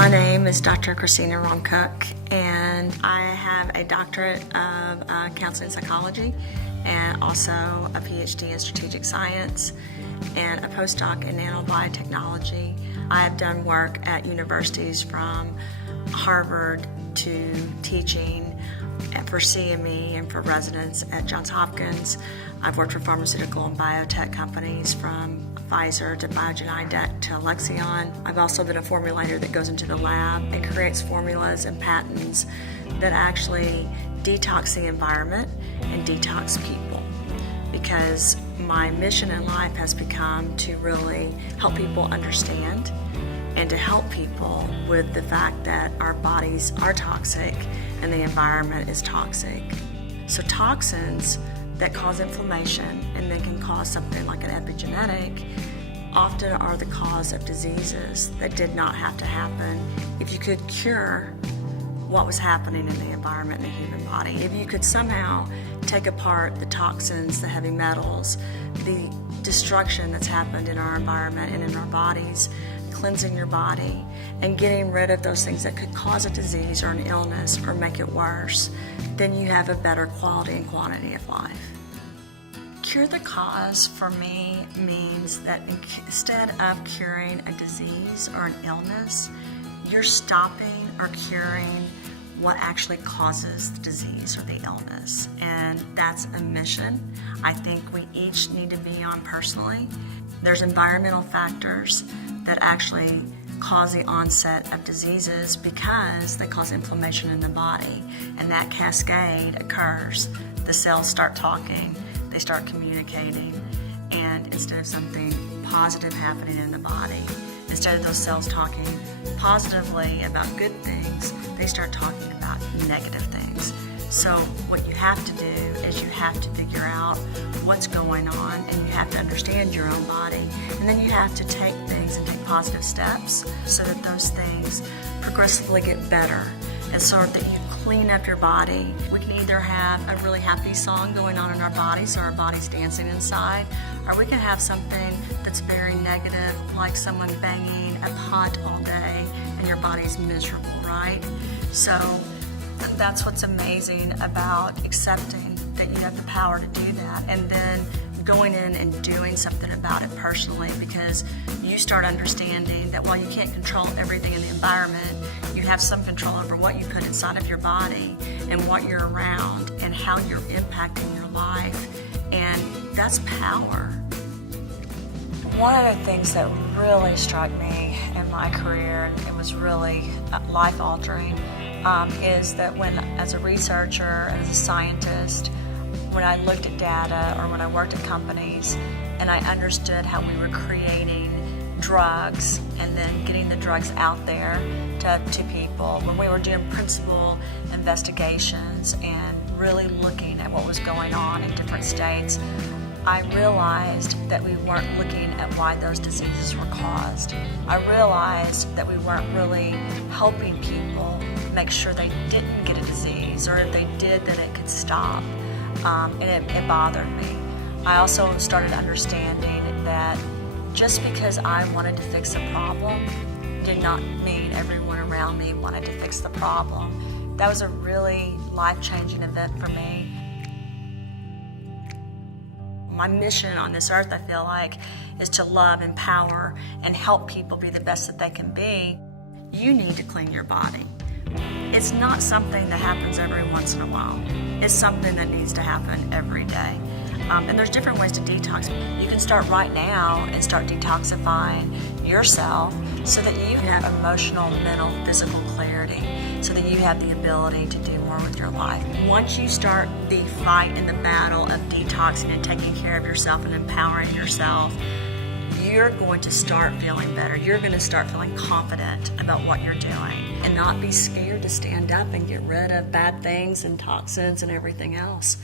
My name is Dr. Christina Rahm Cook, and I have a doctorate of counseling psychology and also a PhD in strategic science and a postdoc in nanobiotechnology. I have done work at universities from Harvard to teaching for CME and for residents at Johns Hopkins. I've worked for pharmaceutical and biotech companies from Pfizer to Biogen to Alexion. I've also been a formulator that goes into the lab and creates formulas and patents that actually detox the environment and detox people, because my mission in life has become to really help people understand and to help people with the fact that our bodies are toxic and the environment is toxic. So toxins that cause inflammation and then can cause something like an epigenetic often are the cause of diseases that did not have to happen if you could cure what was happening in the environment in the human body. If you could somehow take apart the toxins, the heavy metals, the destruction that's happened in our environment and in our bodies, cleansing your body and getting rid of those things that could cause a disease or an illness or make it worse, then you have a better quality and quantity of life. Cure the cause for me means that instead of curing a disease or an illness, you're stopping or curing what actually causes the disease or the illness. And that's a mission I think we each need to be on personally. There's environmental factors that actually cause the onset of diseases because they cause inflammation in the body, and that cascade occurs. The cells start talking, they start communicating, and instead of something positive happening in the body, instead of those cells talking positively about good things, they start talking about negative things. So what you have to do is you have to figure out what's going on, and you have to understand your own body. And then you have to take things and take positive steps so that those things progressively get better, and so that you clean up your body. We can either have a really happy song going on in our bodies, so our body's dancing inside, or we can have something that's very negative, like someone banging a pot all day and your body's miserable, right? So that's what's amazing about accepting that you have the power to do that, and then going in and doing something about it personally, because you start understanding that while you can't control everything in the environment, you have some control over what you put inside of your body and what you're around and how you're impacting your life, and that's power. One of the things that really struck me in my career, it was really life-altering, is that when, as a researcher, as a scientist, when I looked at data or when I worked at companies and I understood how we were creating drugs and then getting the drugs out there to people, when we were doing principal investigations and really looking at what was going on in different states, I realized that we weren't looking at why those diseases were caused. I realized that we weren't really helping people make sure they didn't get a disease, or if they did, that it could stop. And it bothered me. I also started understanding that just because I wanted to fix a problem did not mean everyone around me wanted to fix the problem. That was a really life-changing event for me. My mission on this earth, I feel like, is to love, empower, and help people be the best that they can be. You need to clean your body. It's not something that happens every once in a while. It's something that needs to happen every day. And there's different ways to detox. You can start right now and start detoxifying yourself so that you have emotional, mental, physical clarity, so that you have the ability to do more with your life. Once you start the fight and the battle of detoxing and taking care of yourself and empowering yourself, you're going to start feeling better. You're going to start feeling confident about what you're doing and not be scared to stand up and get rid of bad things and toxins and everything else.